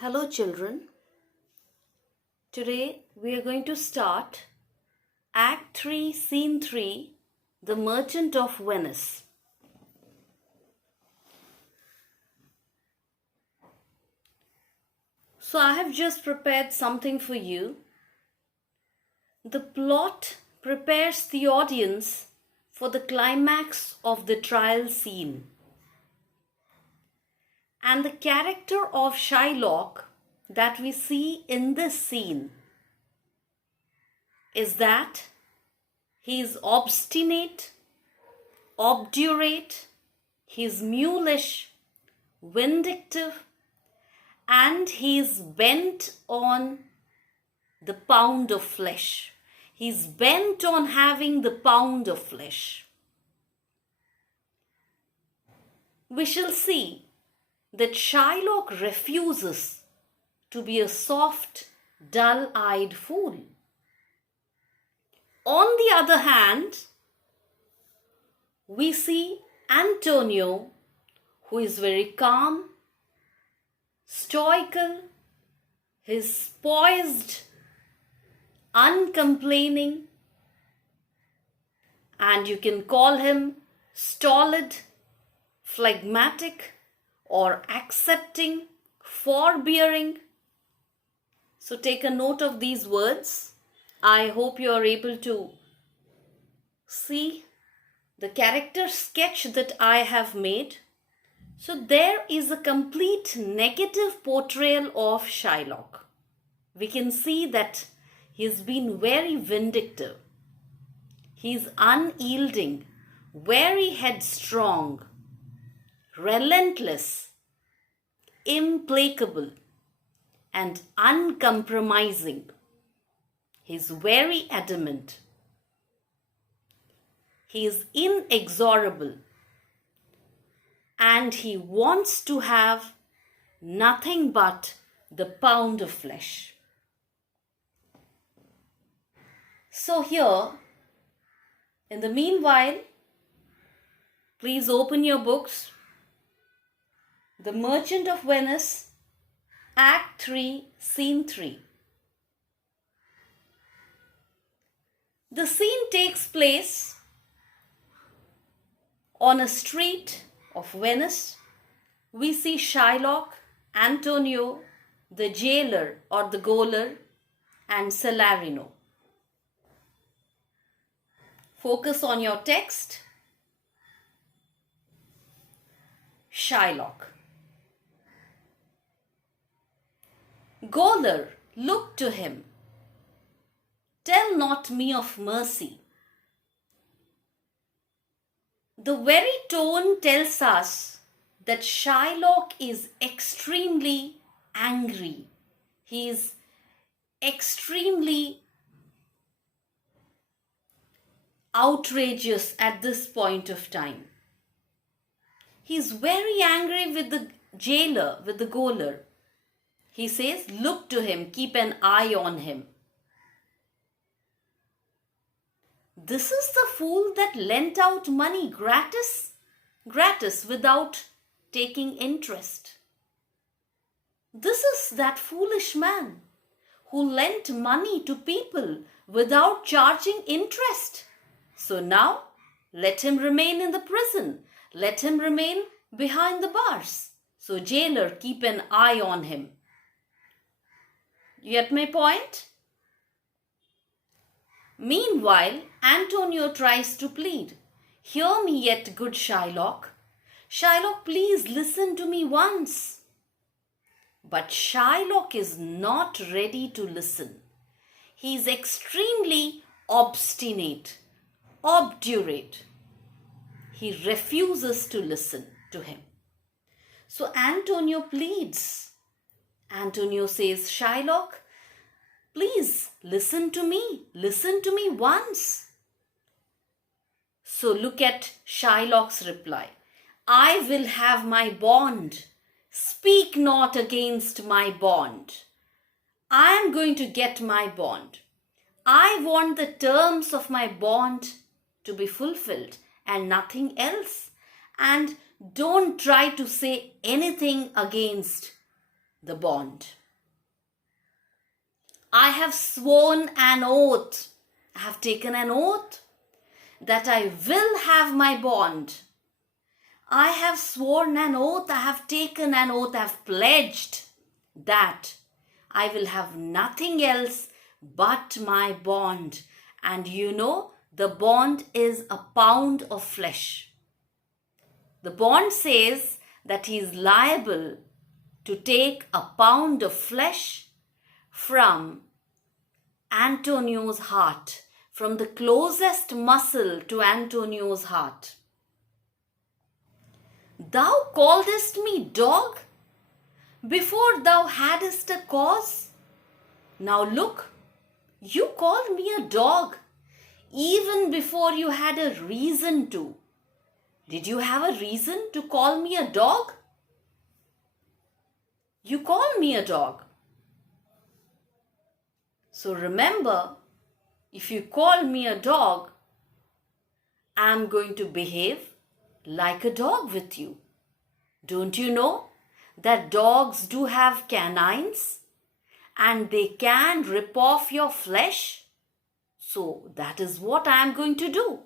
Hello children, today we are going to start Act 3, Scene 3, The Merchant of Venice. So I have just prepared something for you. The plot prepares the audience for the climax of the trial scene. And the character of Shylock that we see in this scene is that he is obstinate, obdurate, he is mulish, vindictive, and he is bent on the pound of flesh. He is bent on having the pound of flesh. We shall see that Shylock refuses to be a soft, dull-eyed fool. On the other hand, we see Antonio, who is very calm, stoical, he is poised, uncomplaining, and you can call him stolid, phlegmatic, or accepting, forbearing. So take a note of these words. I hope you are able to see the character sketch that I have made. So there is a complete negative portrayal of Shylock. We can see that he has been very vindictive. He is unyielding, very headstrong, relentless, implacable, and uncompromising. He is very adamant. He is inexorable, and he wants to have nothing but the pound of flesh. So here, in the meanwhile, please open your books. The Merchant of Venice, Act 3, Scene 3. The scene takes place on a street of Venice. We see Shylock, Antonio, the jailer or the gaoler, and Salarino. Focus on your text. Shylock. Gaoler, look to him. Tell not me of mercy. The very tone tells us that Shylock is extremely angry. He is extremely outrageous at this point of time. He is very angry with the jailer, with the gaoler. He says, look to him, keep an eye on him. This is the fool that lent out money gratis without taking interest. This is that foolish man who lent money to people without charging interest. So now, let him remain in the prison. Let him remain behind the bars. So jailer, keep an eye on him. You get my point? Meanwhile, Antonio tries to plead. Hear me yet, good Shylock. Shylock, please listen to me once. But Shylock is not ready to listen. He is extremely obstinate, obdurate. He refuses to listen to him. So Antonio pleads. Antonio says, Shylock, please listen to me. Listen to me once. So look at Shylock's reply. I will have my bond. Speak not against my bond. I am going to get my bond. I want the terms of my bond to be fulfilled and nothing else. And don't try to say anything against the bond. I have sworn an oath. I have taken an oath that I will have my bond. I have sworn an oath, I have taken an oath, I have pledged that I will have nothing else but my bond. And you know, the bond is a pound of flesh. The bond says that he is liable to take a pound of flesh from Antonio's heart, from the closest muscle to Antonio's heart. Thou calledst me dog before thou hadst a cause. Now look, you called me a dog even before you had a reason to. Did you have a reason to call me a dog? You called me a dog. So remember, if you call me a dog, I am going to behave like a dog with you. Don't you know that dogs do have canines and they can rip off your flesh? So that is what I am going to do.